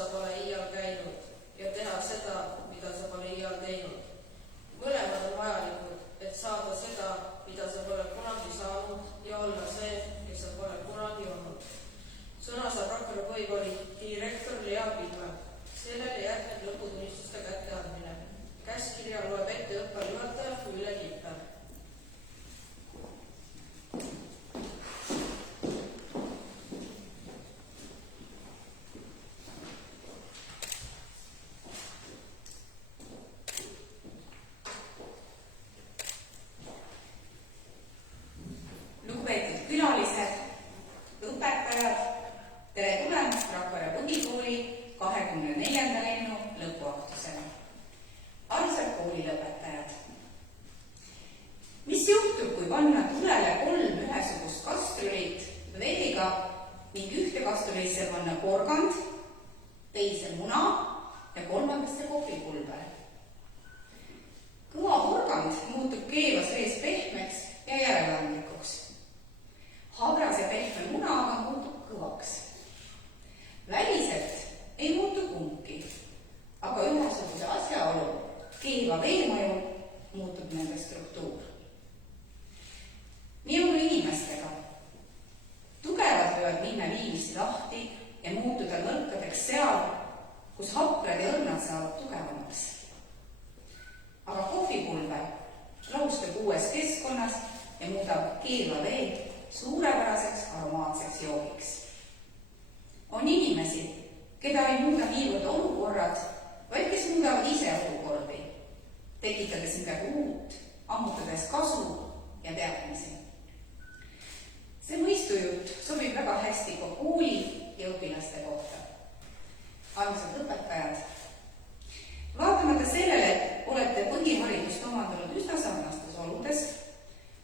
sa pole iial käinud ja teha seda, mida sa pole iial teinud. Mõlemad on vajalikud, et saada seda, mida sa pole kunagi saanud ja olla see, kes sa pole kunagi olnud. Sõna saab Rakvere Põhikooli direktor Lea Pilve. Sellele järgneb lõputunnistuste kätteandmine. Käskkirja loeb ette õppejuhataja Ülle Kipper. Lugupeetud külalised, õpetajad, tere tulemast Rakvere Põhikooli 24. lennu lõpuaktusele. Armsad koolilõpetajad. Mis juhtub, kui panna tulele 3 ühesugust kastrulit veega ning ühte kastrulisse panna porgand, teise muna ja kolmandasse kohvipulber? Kõva porgand muutub keevas vees pehmeks ja järeleandlikuks. Habras ja pehme muna aga muutub kõvaks. Väliselt ei muutu kumbki, aga ühesuguse asjaolu, keeva veemõju, muutub nende struktuur. Nii on inimestega. Tugevad võivad minna viimisi lahti ja muutuda nõrkadeks seal, kus haprad ja õrnad saavad tugevamaks. Aga kohvipulver lahustab uues keskkonnas ja muudab keeva vee suurepäraseks aromaatseks joogiks. On inimesi, keda ei muuda niivõrd olukorrad, vaid kes muudavad ise olukordi, tekitades midagi uut, ammutades kasu ja teadmisi. See mõistujutt sobib väga hästi ka kooli ja õpilaste kohta. Armsad õpetajad, vaatamata sellele, et olete põhiharidust omandanud üsna sarnastes oludes,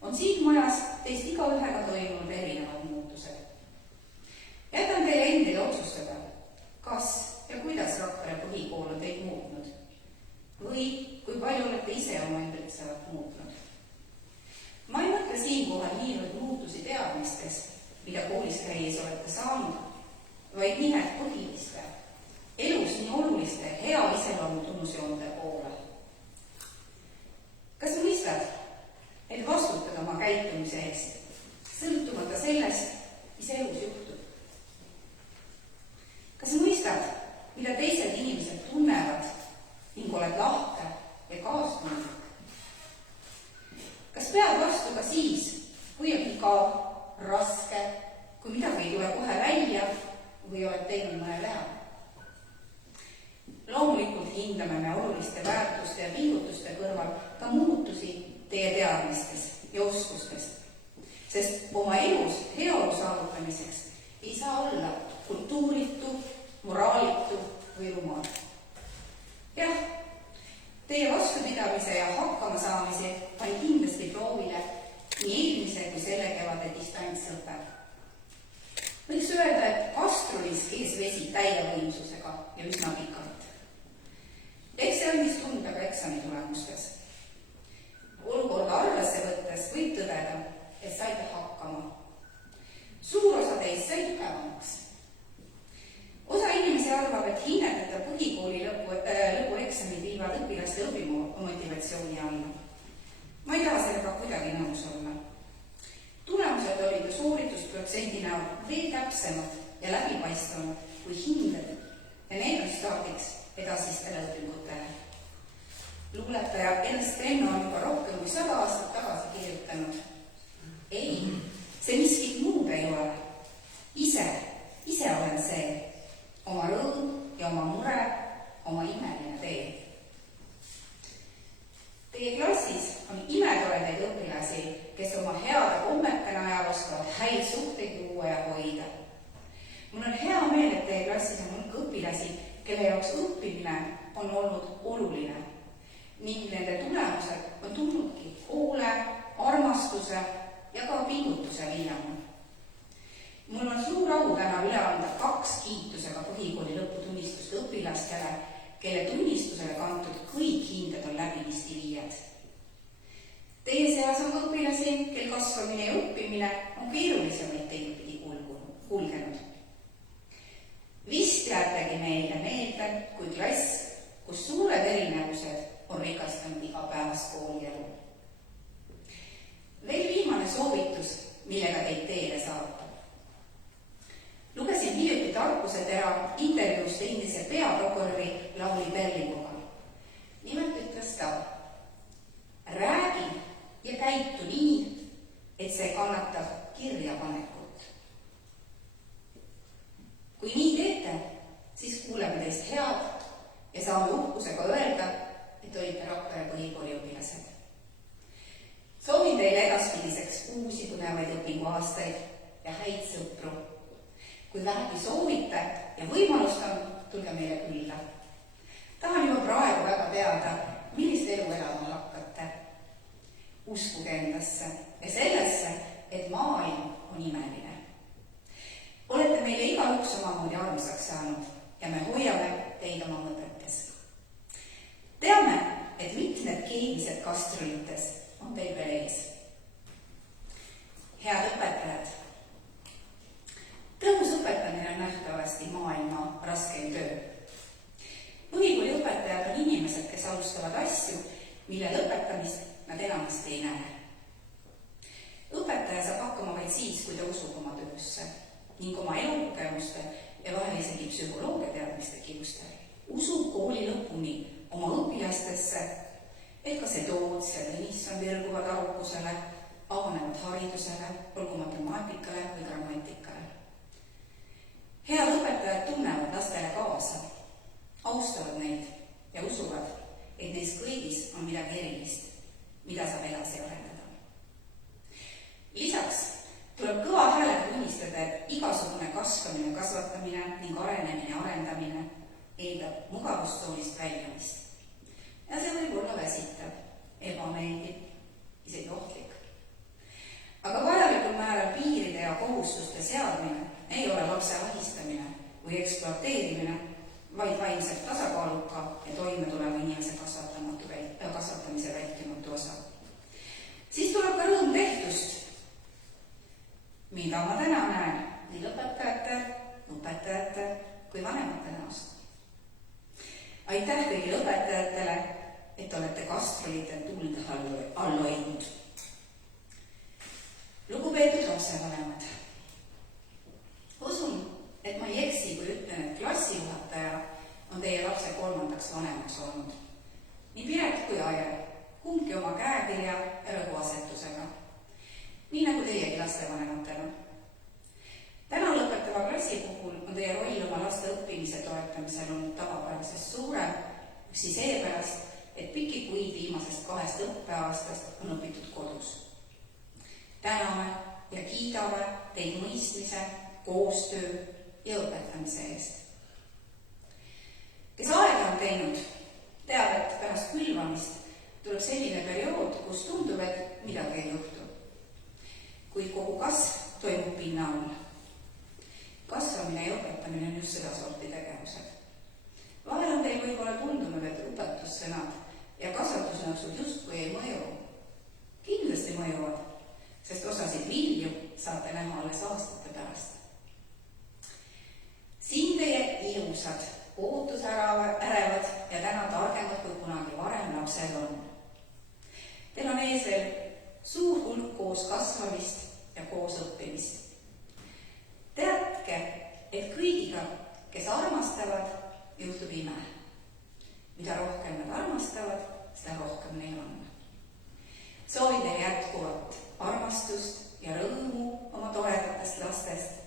on siin majas teist igaühega toimunud erinevad muutused. Jätan teile endile otsustada, kas ja kuidas Rakvere Põhikool on teid muutnud või kui palju olete ise oma ümbritsevat muutnud. Ma ei mõtle siinkohal niivõrd muutusi teadmistes, mida koolis käies olete saanud, vaid nimelt põhiliste, elus nii oluliste hea iseloomu tunnusjoonte poole. Kas mõistad, et vastutada oma käitumise eest, sõltumata sellest, mis elus juhtub? Kas mõistad, mida teised inimesed tunnevad ning oled lahke ja kaastunlik? Kas pead vastu ka siis, kui on igav, raske, kui midagi ei tule kohe välja või oled teinud mõne vea? Loomulikult hindame me oluliste väärtuste ja pingutuste kõrval ka muutusi teie teadmistes ja oskustes, sest oma elus heaolu saavutamiseks ei saa olla kultuuritu, moraalitu või rumal. Jah, teie vastupidamise ja hakkama saamise pani kindlasti proovile nii eelmise kui selle kevade distantsõpe. Võiks öelda, et kastrulis kees vesi täie võimsusega ja üsna pikalt. Eks see andis tunda ka eksami tulemustes. Olukorda arvesse võttes võib tõdeda, et saite hakkama. Suur osa teist sai tugevamaks. Osa inimesi arvab, et hinneteta põhikooli lõpueksamid viivad õpilaste õpimotivatsiooni alla. Ma ei taha sellega kuidagi nõus olla. Tulemused olid sooritusprotsendi näol veel täpsemad ja läbipaistvamad kui hinded ja need on stardiks edasistele õpingutele. Luuletaja Ernst Enno on juba rohkem kui 100 aastat tagasi kirjutanud. Ei, see miskit muud ei ole. Ise olen see. Oma rõõm ja oma mure, oma imeline tee. Teie klassis on imetoredaid õpilasi, kes oma heade kommete najal oskavad häid suhteid luua ja hoida. Mul on hea meel, et teie klassis on hulk õpilasi, kelle jaoks õppimine on olnud oluline ning nende tulemused on tulnudki hoole, armastuse ja ka pingutuse viljana. Mul on suur au täna üle anda 2 kiitusega põhikooli lõputunnistuste õpilastele, kelle tunnistusele kantud kõik hinded on läbinisti 5. Teie seas on õpilasi, kel kasvamine ja õppimine on keerulisemaid teid pidi kulgenud. Vist jäätegi meile endise peaprokuröri Lauri Perlinguga. Nimelt ütles ta: räägi ja käitu nii, et see kannatab kirjapanekut. Kui nii teete, siis kuuleme teist head ja saame uhkusega öelda, et olite Rakvere põhikooli õpilased. Soovin teile edaspidiseks uusi põnevaid õpinguaastaid ja häid sõpru. Kui vähegi soovite ja võimalust on, tulge meile külla. Tahan juba praegu väga teada, millist elu elama hakkate. Uskuge endasse ja sellesse, et maailm on imeline. Olete meile igaüks omamoodi armsaks saanud ja me hoiame teid oma mõtetes. Teame, et mitmed keemised kastrulites on teil veel ees. Head õpetajad, tõhus õpetamine on nähtavasti maailma raskeim töö. Põhikooli õpetajad on inimesed, kes alustavad asju, mille lõpetamist nad enamasti ei näe. Õpetaja saab hakkama vaid siis, kui ta usub oma töösse ning oma elukogemuste ja vahel isegi psühholoogiateadmiste kiustel usub kooli lõpuni oma õpilastesse, et ka see Toots ja Tõnis on virguvad arukusele, avanevad haridusele, olgu matemaatikale või grammatikale. Head õpetajad tunnevad lastele kaasa, austavad neid ja usuvad, et neis kõigis on midagi erilist, mida saab edasi arendada. Lisaks tuleb kõva häälega tunnistada, et igasugune kasvamine, kasvatamine ning arenemine ja arendamine eeldab mugavustsoonist väljumist. Ja see võib olla väsitav, ebameeldiv, isegi ohtlik. Aga vajalikul määral piiride ja kohustuste seadmine ei ole lapse ahistamine või ekspluateerimine, vaid vaimselt tasakaaluka ja toimetuleva inimese kasvatamise vältimatu osa. Siis tuleb ka rõõm tehtust, mida ma täna näen nii õpetajate kui vanemate näost. Aitäh kõigile õpetajatele, et olete kastrolite tuld all hoidnud. Lugupeetud lapsevanemad, usun, et ma ei eksi, kui ütlen, et klassijuhataja on teie lapse 3. vanemaks olnud. Nii Piret kui Aie, kumbki oma käekirja ja rõhuasetusega. Nii nagu teiegi lastevanematena. Täna lõpetava klassi puhul on teie roll oma laste õppimise toetamisel olnud tavapärasest suurem, üksi seepärast, et pikki kuid viimasest 2 õppeaastast on õpitud kodus. Täname ja kiidame teid mõistmise, koostöö ja õpetamise eest. Kes aega on teinud, teab, et pärast külvamist tuleb selline periood, kus tundub, et midagi ei juhtu. Kuid kogu kasv toimub pinna all. Kasvamine ja õpetamine on just seda sorti tegevused. Vahel on teil võib-olla tundunud, et õpetussõnad ja kasvatusnõusud justkui ei mõju. Kindlasti mõjuvad, sest osasid vilju saate näha alles aastate pärast. Siin teie ilusad, ootusärevad ja täna targemad kui kunagi varem lapsed on. Teil on ees veel suur hulk koos kasvamist ja koos õppimist. Teadke, et kõigiga, kes armastavad, juhtub ime. Mida rohkem nad armastavad, seda rohkem neil on. Soovin teile jätkuvat armastust ja rõõmu oma toredatest lastest.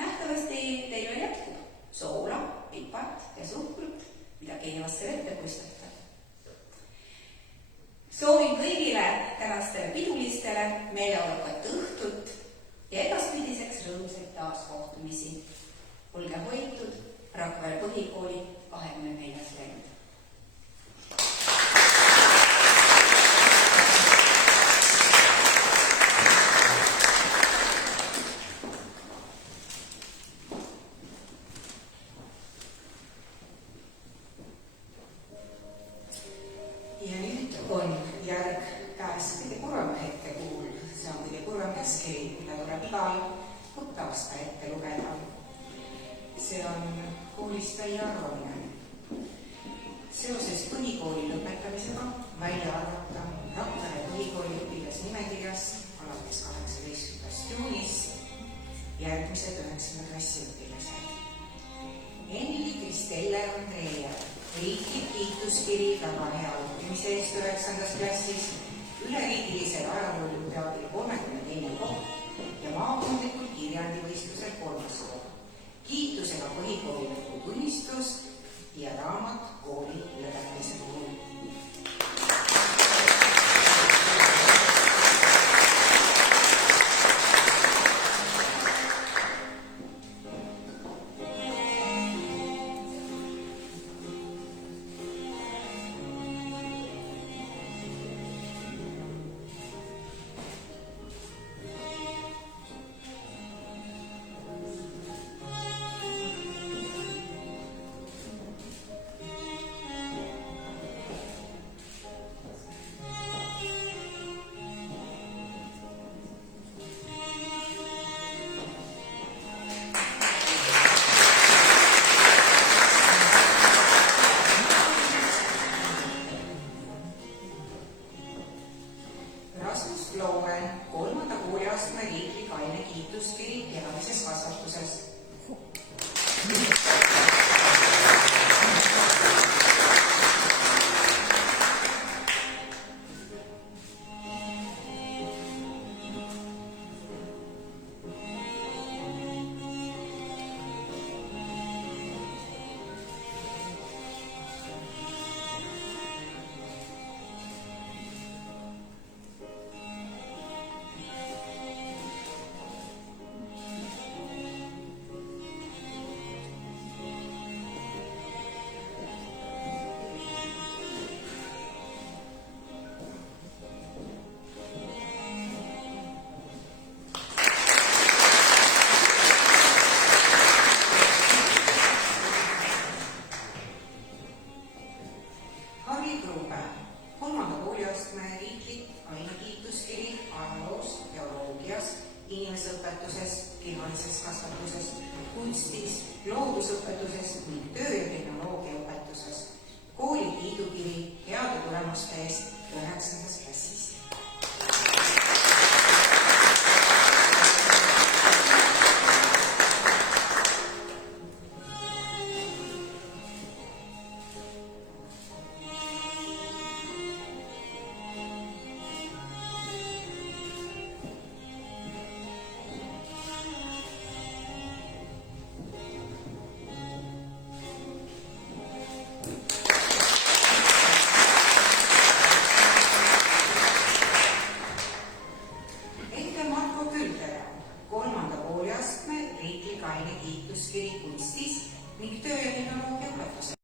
Nähtavasti teil veel jätkub soola, pipat ja suhkrut, mida keevasse vette puistatab. Soovin kõigile tänastele pidulistele meeleolukat õhtut ja edaspidiseks rõõmsaid taaskohtumisi. Olge hoitud, Rakvere põhikooli 24. lend. Ja nüüd on järg käes kõige kurvema hetke puhul. See on kõige kurvem käskkiri, mida tuleb igal õppeaasta ette lugeda. See on koolist väljaarvamine. Seoses põhikooli lõpetamisega välja arvata Rakvere põhikooli õpilasnimekirjas alates 18. juunist järgmised 9. klassi õpilased. Enli Kristelle Andreev, riiklik kiituskiri väga hea õppimise eest 9. klassis, üleriigilisel ajaloo-olümpiaadil 32. koht ja maakondlikul kirjandivõistlusel 3. koht. Kiitusega põhikooli lõputunnistus ja raamat kooli lõpetamise puhul. inimeseõpetuses, kehalises kasvatuses, kunstis, loodusõpetuses ning töö- ja tehnoloogiaõpetuses. Kooli kiidukiri heade tulemuste eest 9. klassis. Kiituskiri kunstis ning töö- ja tehnoloogiaõpetuses.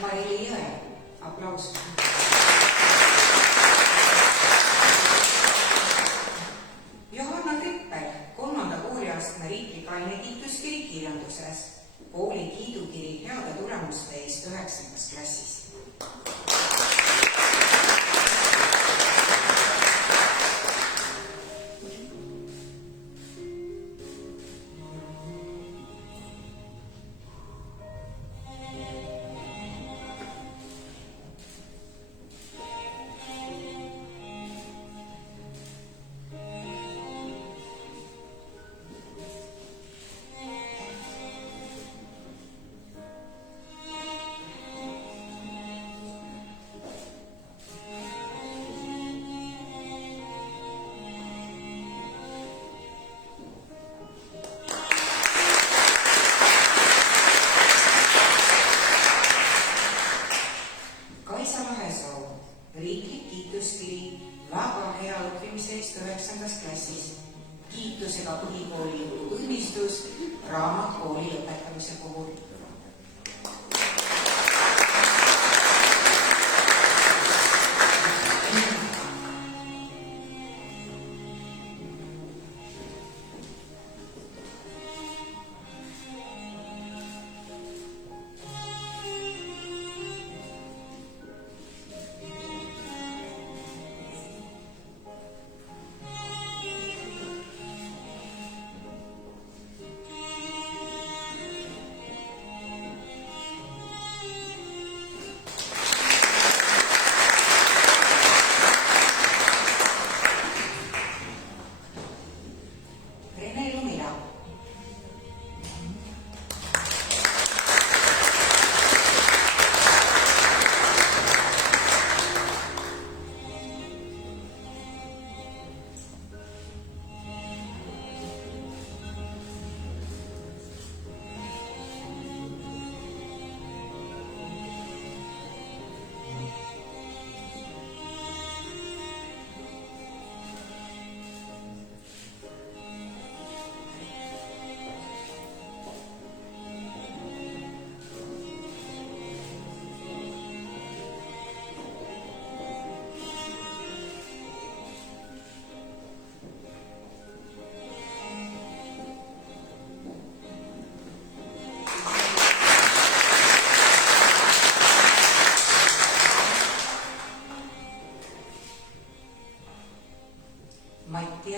Mari-Liis Jõe, aplaus. Johanna Krippel, 3. kooliastme riiklik ainekiituskiri kirjanduses, kooli kiidukiri heade tulemuste eest 9. klassis. Riiklik kiituskiri väga hea õppimise eest 9. klassis, kiitusega põhikooli õnnistus raamat kooli lõpetamise puhul.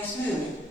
Andreas Müür.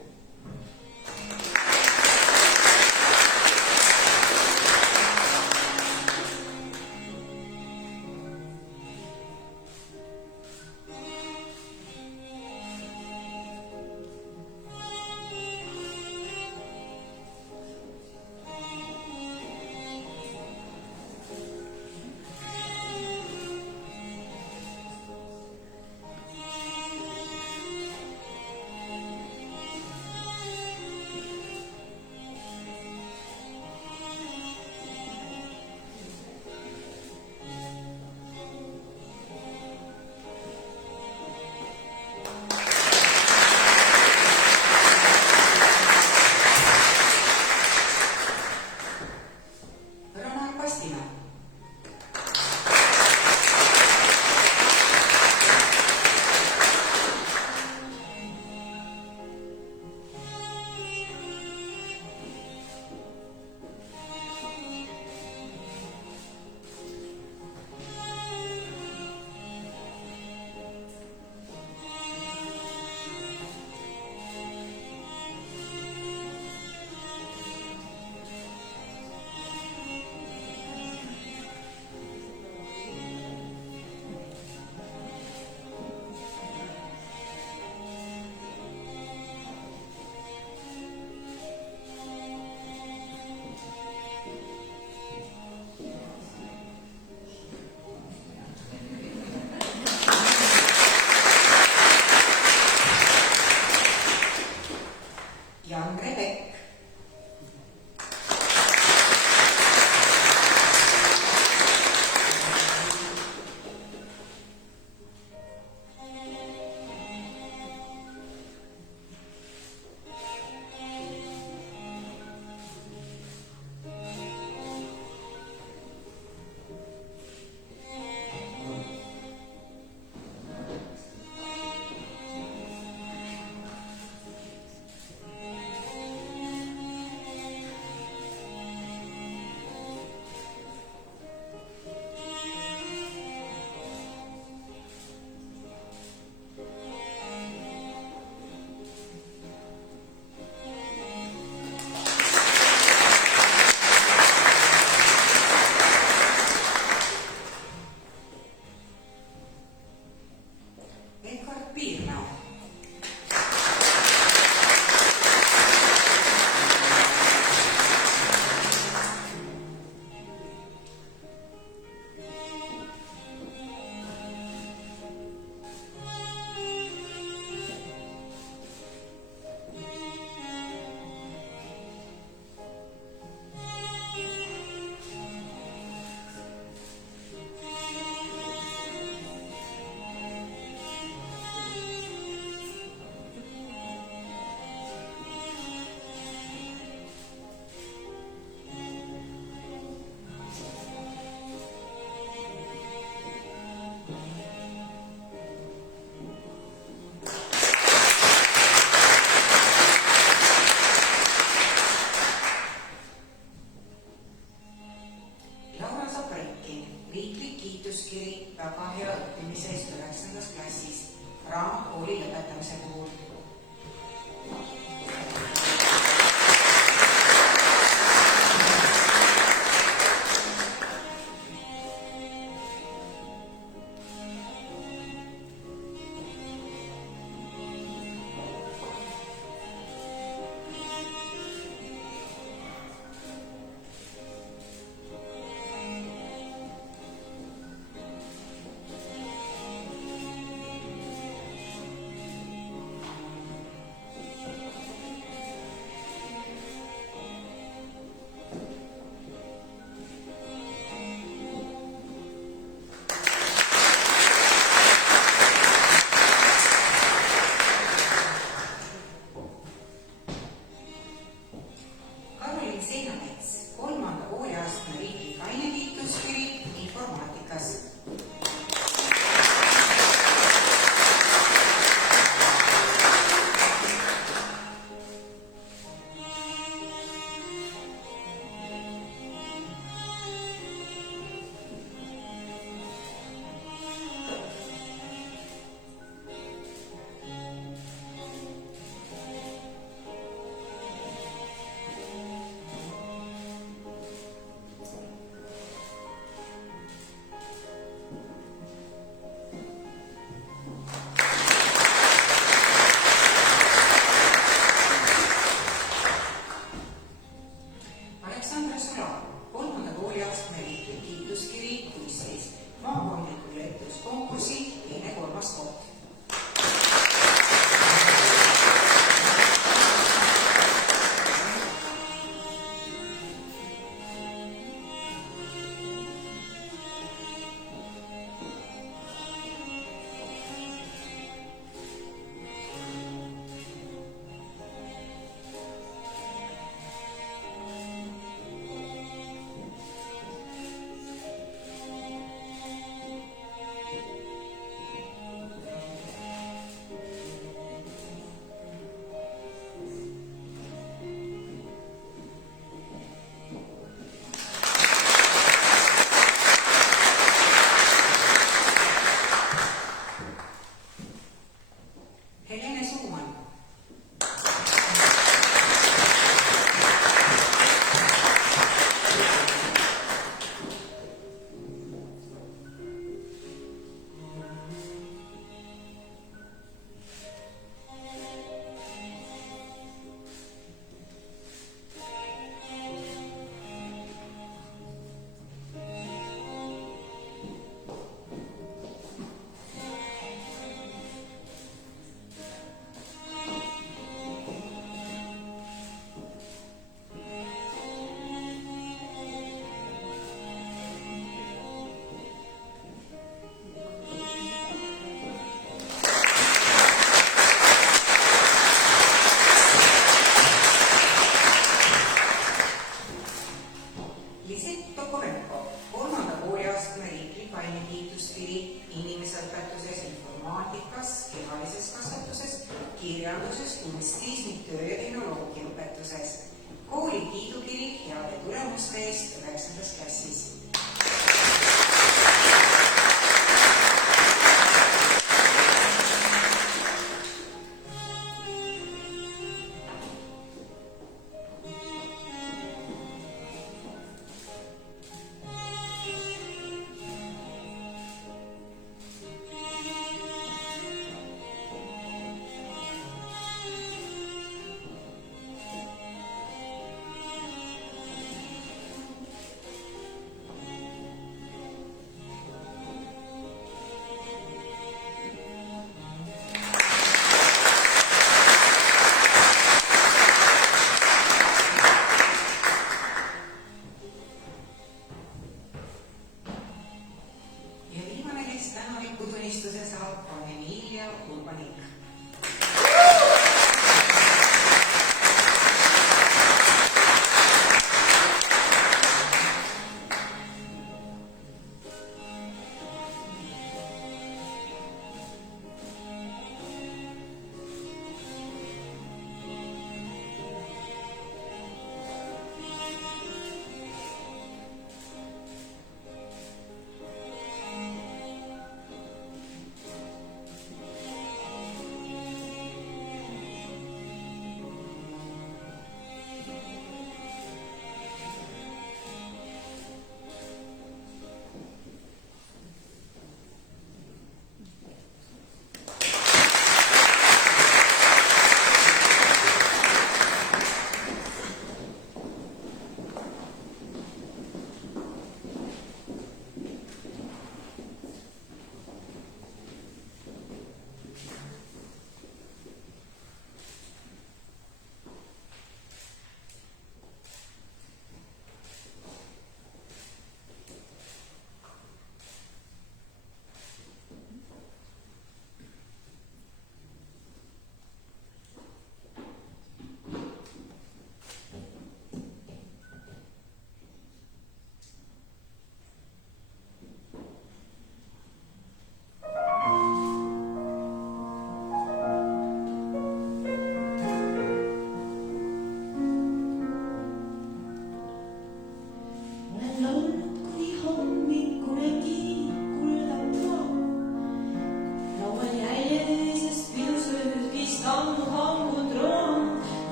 Jan Rebek. väga hea õppimise eest 9. klassis raamkooli lõpetamise puhul. kunstis ning töö- ja tehnoloogiaõpetuses. Kooli kiidukiri heade tulemuste eest 9. klassis.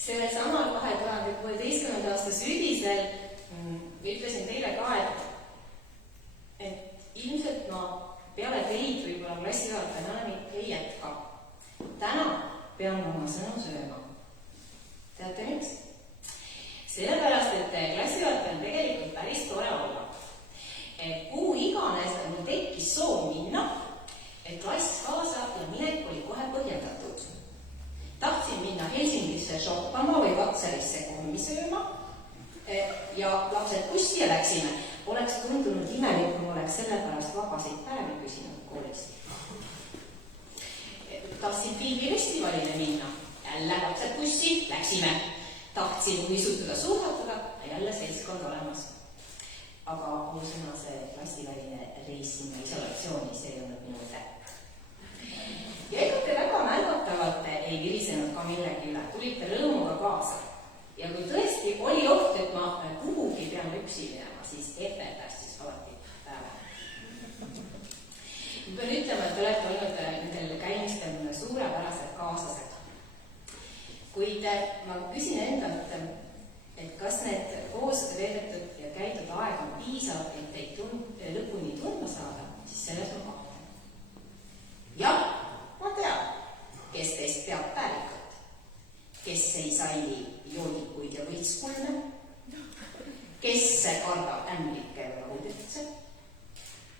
sellel samal 2016. aasta sügisel ütlesin teile ka, et ilmselt ma peale teid võib-olla klassijuhatajana ei jätka. Täna pean oma sõnu sööma. Teate miks? Sellepärast, et klassijuhataja on tegelikult päris tore olla. Kuhu iganes mul tekkis soov minna, et klass kaasa ja minek oli kohe põhjendatud. Tahtsin minna Helsingisse shoppama või Katserisse kommi sööma ja lapsed bussi ja läksime. Oleks tundunud imelik, kui oleks sellepärast vabasid päevi küsinud koolist. Tahtsin filmifestivalile minna. Jälle lapsed bussi, läksime. Tahtsin uisutada, suusatada ja jälle seltskond olemas. Aga ausõna see klassiväline reis sinna isolatsiooni, see ei olnud minu mõte. Ja ega te väga märgatavalt ei virisenud ka millegi üle, tulite rõõmuga kaasa. Ja kui tõesti oli oht, et ma kuhugi pean üksi minema, siis Efe päästis alati päeva. Ma pean ütlema, et te olete olnud nendel käimistel suurepärased kaaslased. Kuid ma küsin endalt, et kas need koos veedetud ja käidud aeg on piisav, et teid lõpuni tundma saada, siis selles ma kahtlen. Jah, ma tean, kes teist peab päevikat, kes ei salli joodikuid ja võitskulme, kes kardab ämblikke ja rauditse,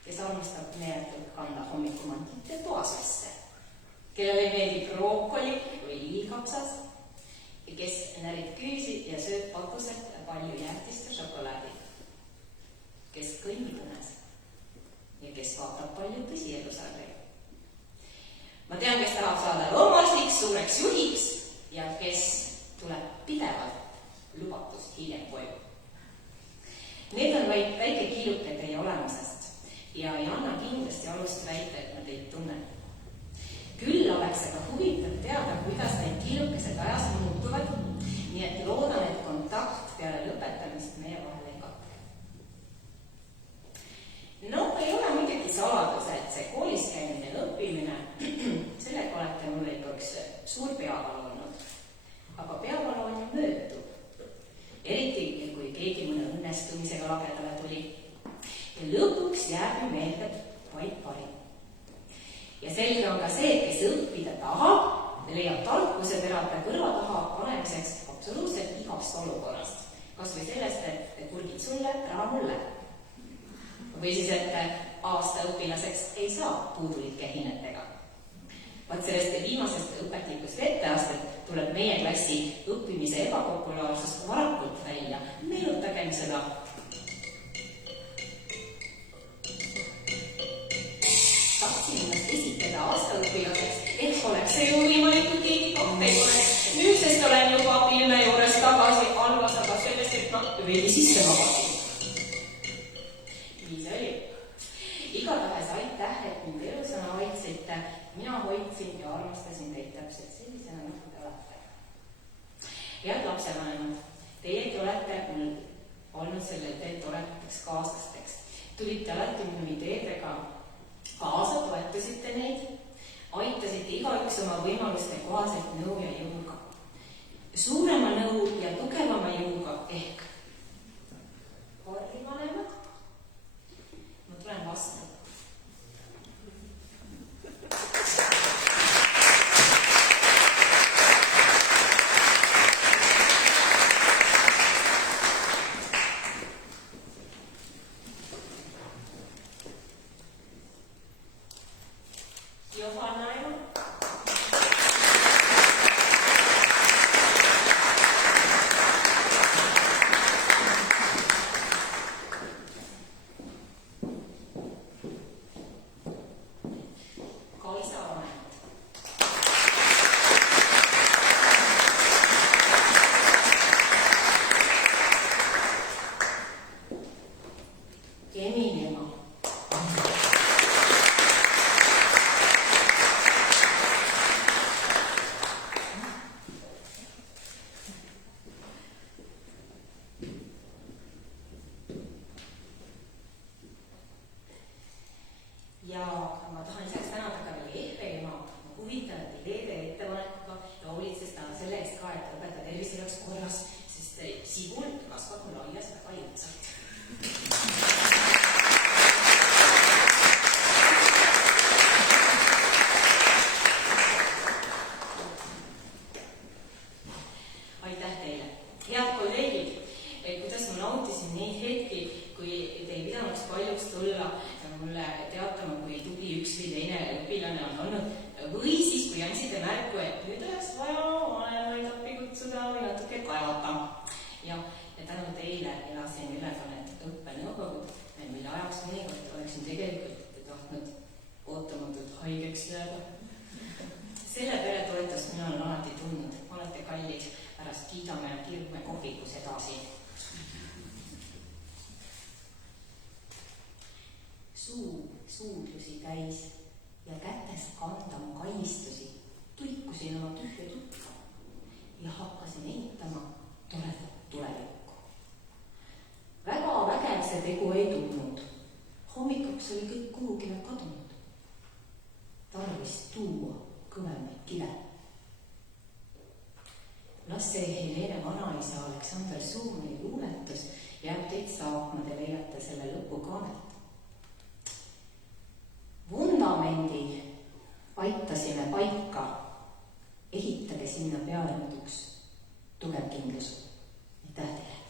kes armastab meeletult kanda hommikumantit ja toasvesse, kellele meeldib brookoli või liikapsas, ja kes närib küüsi ja sööb patuselt palju jäätist ja šokolaadi, kes kõnnitõnes ja kes vaatab palju tõsielusarveid. Ma tean, kes tahab saada loomastiks, suureks juhiks ja kes tuleb pidevalt lubatust hiljem koju. Need on vaid väike kiiluke teie olemusest ja ei anna kindlasti alust väita, et ma teid tunnen. Küll oleks aga huvitav teada, kuidas need kiilukesed ajas muutuvad, nii et loodan, et kontakt peale lõpetamist meie vahel ei katke. No, ei ole muidugi saladus, et see koolis käimine ja õppimine, sellega olete mulle ikka üks suur peavalu olnud. Aga peavalu on ju möödub. Eriti, kui keegi mõne õnnestumisega lagedale tuli. Ja lõpuks jääb ju meelde vaid parim. Ja selge on ka see, et kes õppida tahab, leiab tarkuse terata kõrva taha panemiseks absoluutselt igast olukorrast. Kas või sellest, et kurgid sulle, raha mulle. Või siis, et aasta õpilaseks ei saa puudulike hinnetega. Vaat sellest viimasest õpetlikust etteastet tuleb meie klassi õppimise ebapopulaarsus varakult välja. Meenutagem seda. Tahtsin ennast esitada aastaõpilaseks, et oleks see ju võimalikult keegi kahveid oleks. Nüüdsest olen juba pilme juures tagasi algas, aga sellest, et ma veidi sisse magasin. Nii see oli. Igatahes aitäh, et mind elusana hoidsite. Mina hoidsin ja armastasin teid täpselt sellisena, nagu te olete. Head lapsevanemad, teiegi olete mul olnud sellel teel toredateks kaaslasteks. Tulite alati minu ideedega kaasa, toetasite neid, aitasite igaüks oma võimaluste kohaselt nõu ja jõuga. Suurema nõu ja tugevama jõuga ehk korrivanemad. Ma tulen vastu. Ja ma tahan lisaks tänada ka veel Efe, huvitavate ideede ja ettepanekuga ja hoolitses ta selle eest ka, et õpetajad tervis ei oleks korras, sest sibul kasvab mul aias väga jõudsalt. Aitäh teile! Head kolleegid, kuidas ma nautisin neid hetki, kui te ei pidanuks paljuks tulla mulle teatama, kui tubli üks või teine õpilane on olnud, või siis, kui andsite märku, et nüüd oleks vaja vanemaid appi kutsuda või natuke kaevata. Ja tänu teile elasin üles need õppenõukogud, mille ajaks mõnikord oleksin tegelikult tahtnud ootamatult haigeks jääda. Selle pere toetust mina olen alati tundnud, olete kallid, pärast kiidame ja kirjume kohvikus edasi. Suudlusi täis ja kätest kanda mu kaistusi, tuikusin oma tühja tutta ja hakkasin eitama toredat tulevikku. Väga vägev see tegu ei tulnud. Hommikuks oli kõik kuhugi kadunud. Tarvis tuua kõvemaid kive. Lasse Helene vanaisa Aleksander Suumeri luuletus jääb teid saatma, te leiate selle lõpukaanelt. Vundamendi aitasime paika, ehitage sinna peale muiduks tugev kindlus. Aitäh teile!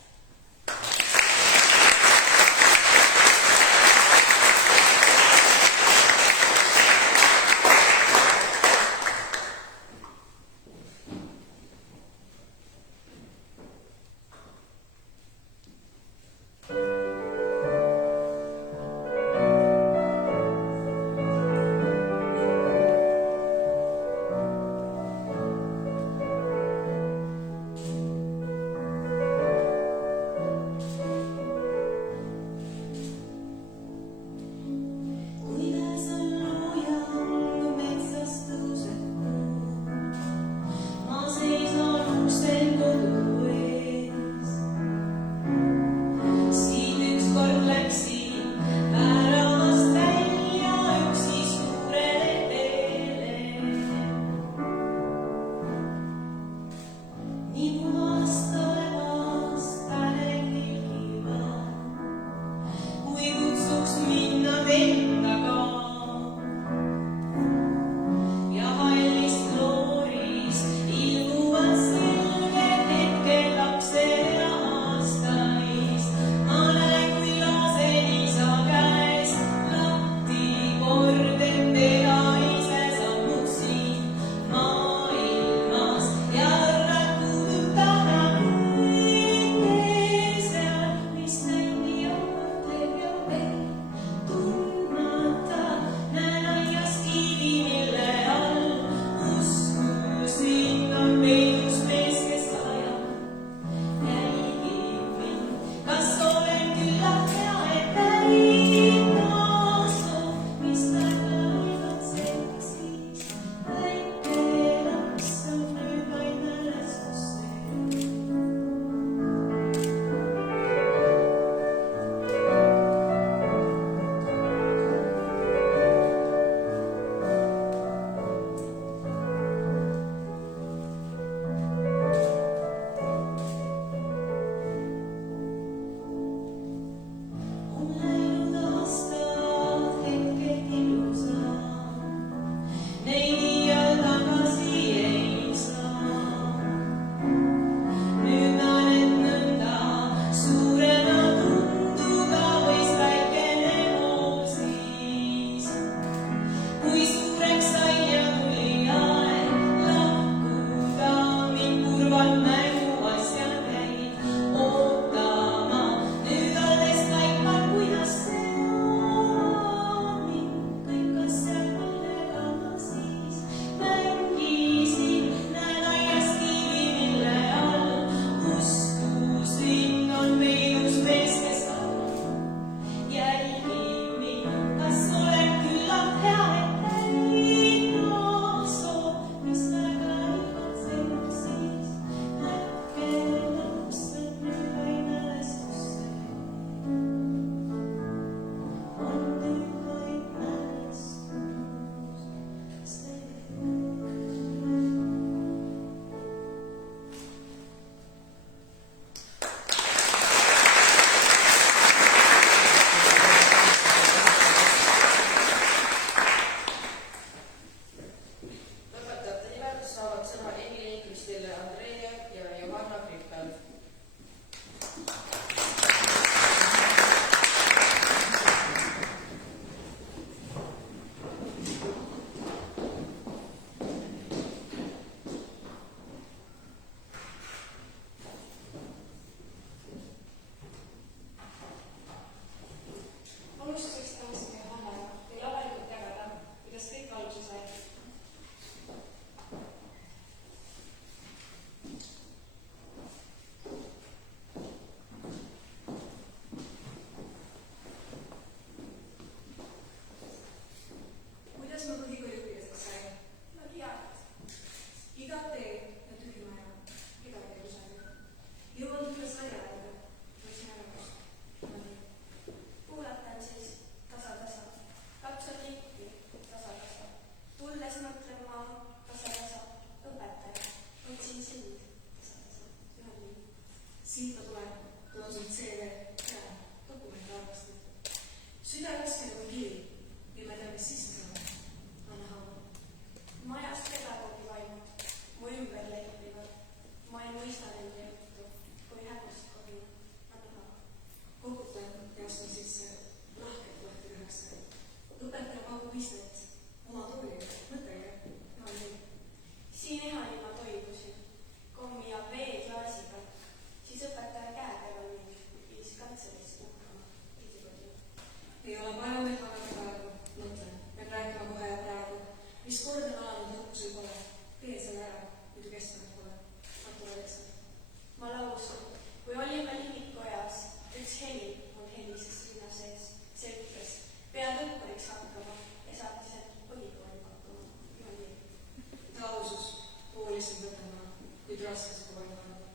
raske seda valima anda.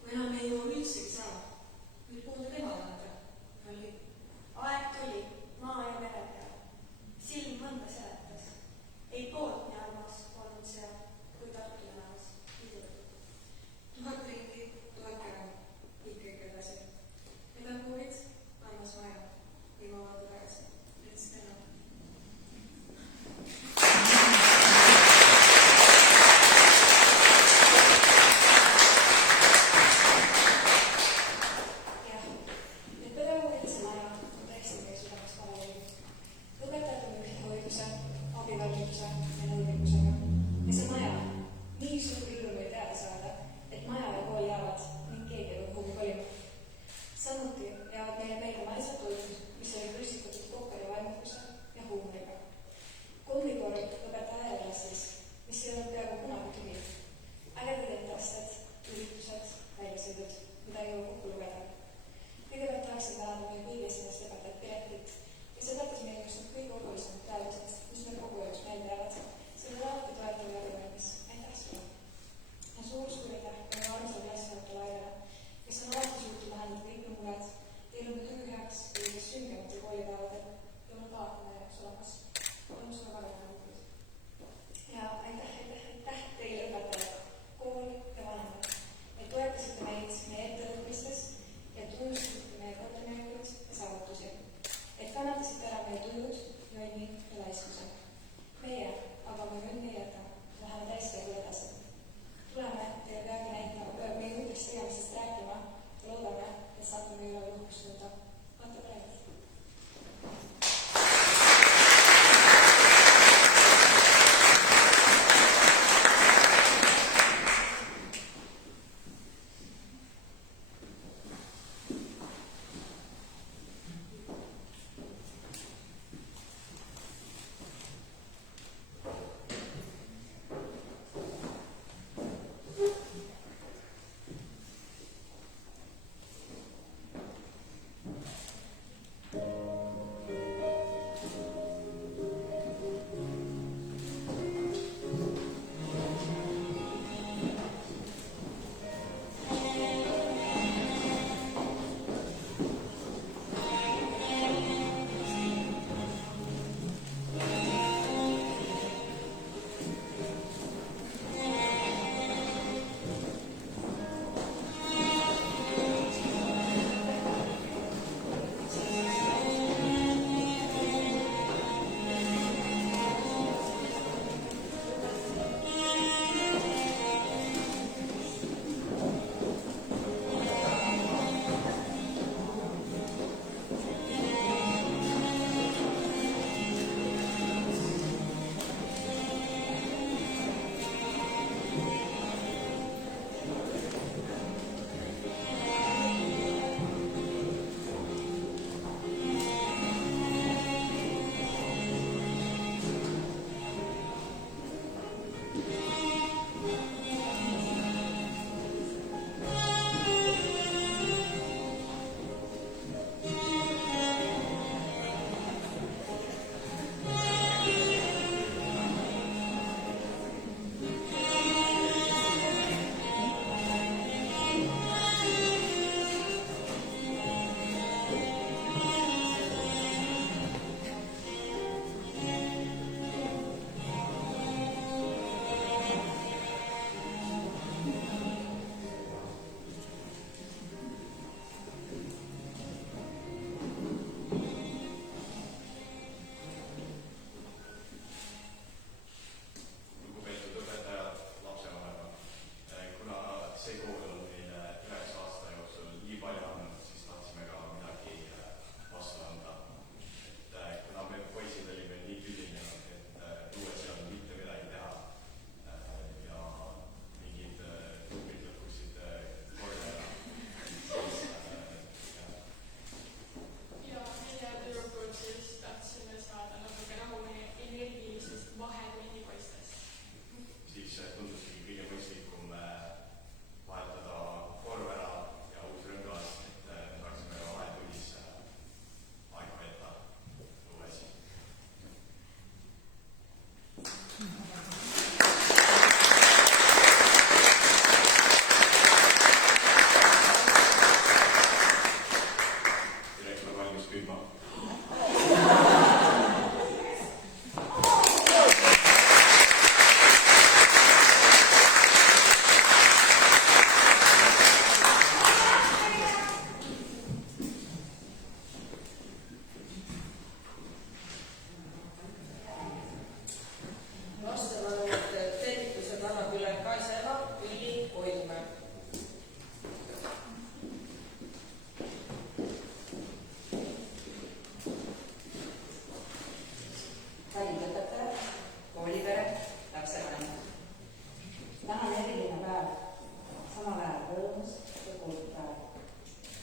kui enam ei jõua üldsegi saa, võib poole temale anda. oli. Aeg tuli, maa ja mere peal. Silm mõnda seletas. Ei poolt nii armas olnud seal, kui Tartu tänavas pidurdu. 1000 ringi, 1000 enam, ikkagi edasi. Pedagoogid, armas maja, ilma vaata tagasi. Prins täna.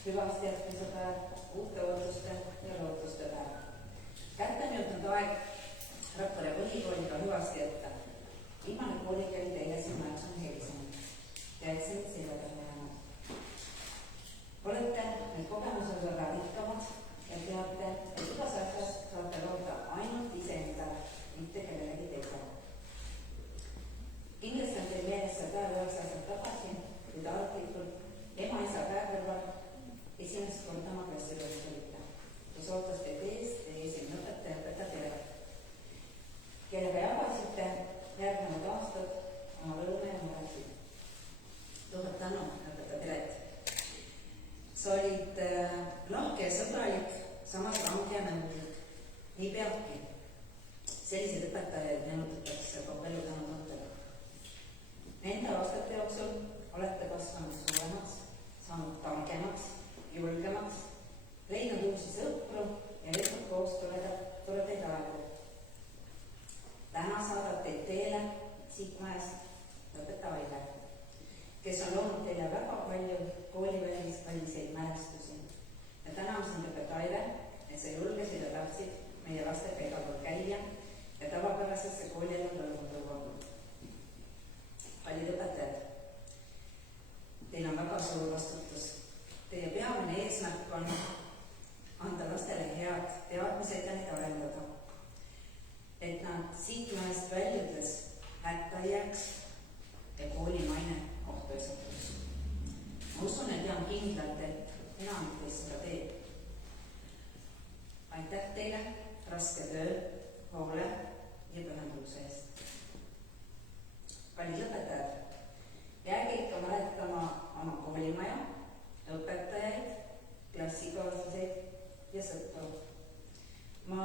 hüvasti jätmise päev, uute ootuste ja lootuste päev. Kätte on jõudnud aeg Rakvere põhikooliga hüvasti jätta. Viimane koolikäi teile siin majas on helisenud ja eksamid selja peale jäänud. Olete need kogemused väga rikkamad ja teate, et igas asjas saate loota ainult iseendale, mitte kellelegi teisele. Kindlasti on teil meeles see päev 9 aastat tagasi, kui te arglikult ema-isa päeval esimest korda oma klassiruumis olite, kus ootas teid ees teie esimene õpetaja, õpetaja Pere, kellega jagasite järgnevad aastad oma rõõme ja muresid. Tuhat tänu, õpetaja Peret. Sa olid lahke ja sõbralik, samas range ja nõudlik. Nii peabki. Selliseid õpetajaid meenutatakse ka palju tänu mõttega. Nende aastate jooksul olete kasvanud suuremaks, saanud targemaks, julgemaks, leidnud uusi sõpru ja leidnud koos toredaid aegu. Täna saadab teid teele siit majast õpetaja Aile, kes on loonud teile väga palju kooliväliseid mälestusi. Ja täname sind õpetaja Aile, et sa julgesid ja tahtsid meie lastega igal pool käia ja tavapärasesse koolielu lõõmu tuua. Kallid õpetajad, teil on väga suur vastutus. Teie peamine eesmärk on anda lastele head teadmised ja neid arendada, et nad siit majast väljudes hätta ei jääks ja kooli maine ohtu ei satuks. Ma usun ja tean kindlalt, et enamik teist seda teeb. Aitäh teile raske töö, hoole ja pühenduse eest. Kallid õpetajad, jääge ikka mäletama oma koolimaja, õpetajaid, klassikaaslaseid ja sõpru. Ma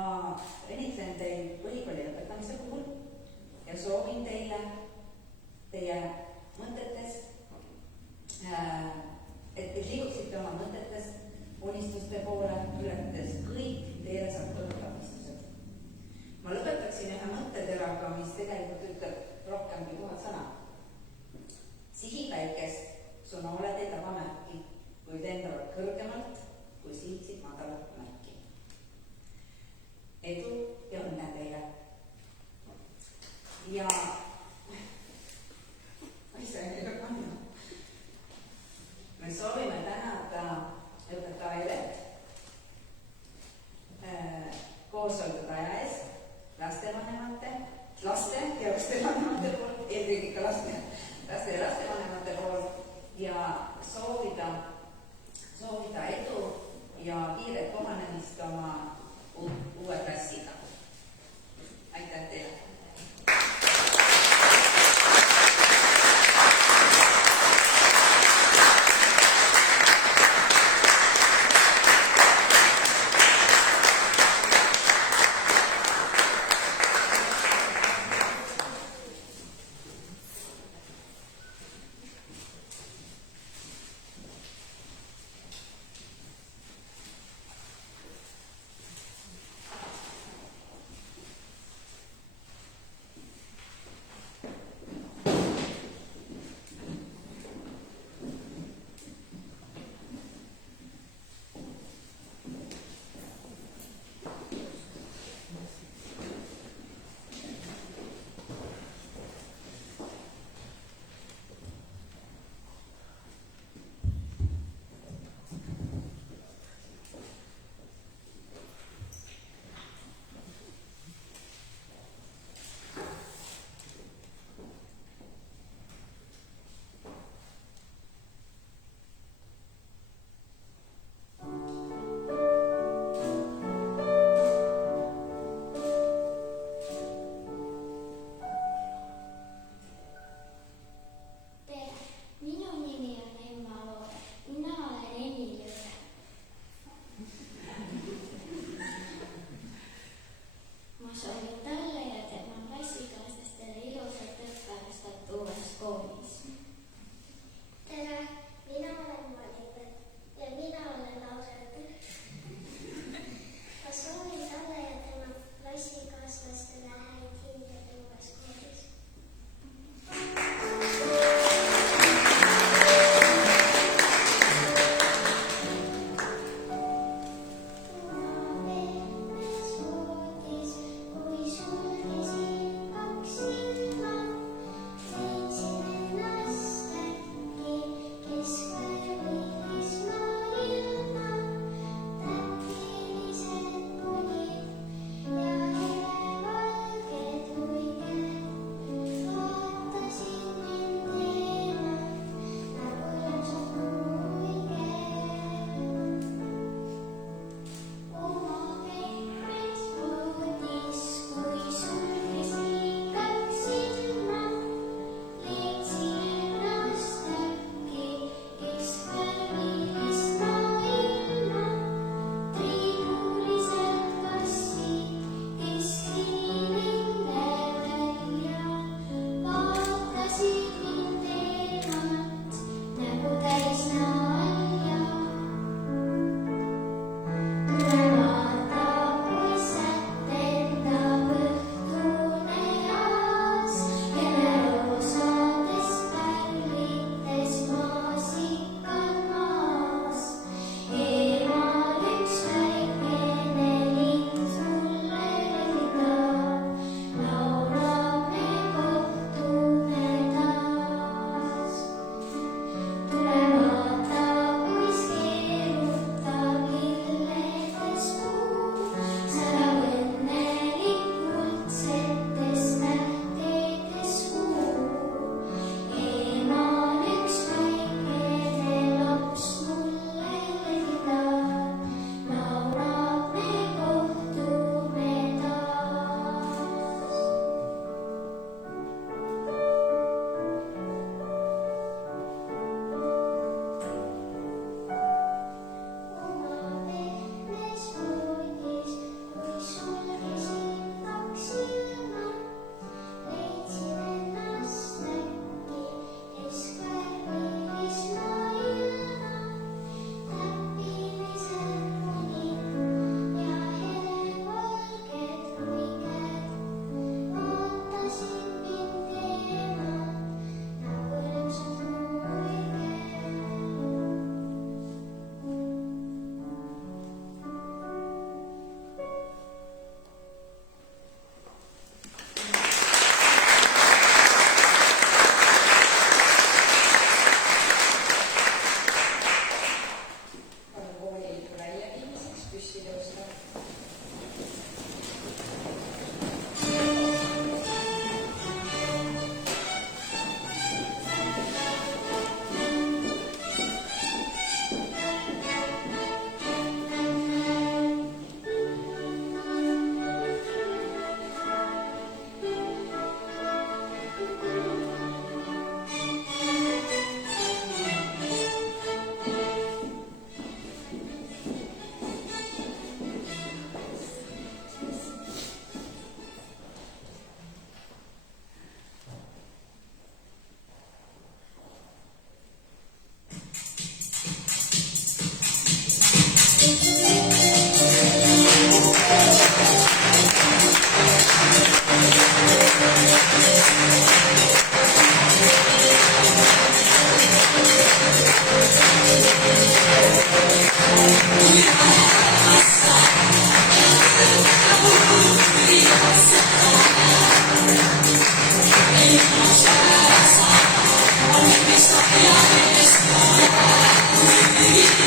õnnitlen teid põhikooli lõpetamise puhul ja soovin teile teie mõtetes, et te liiguksite oma mõtetes unistusele Thank you.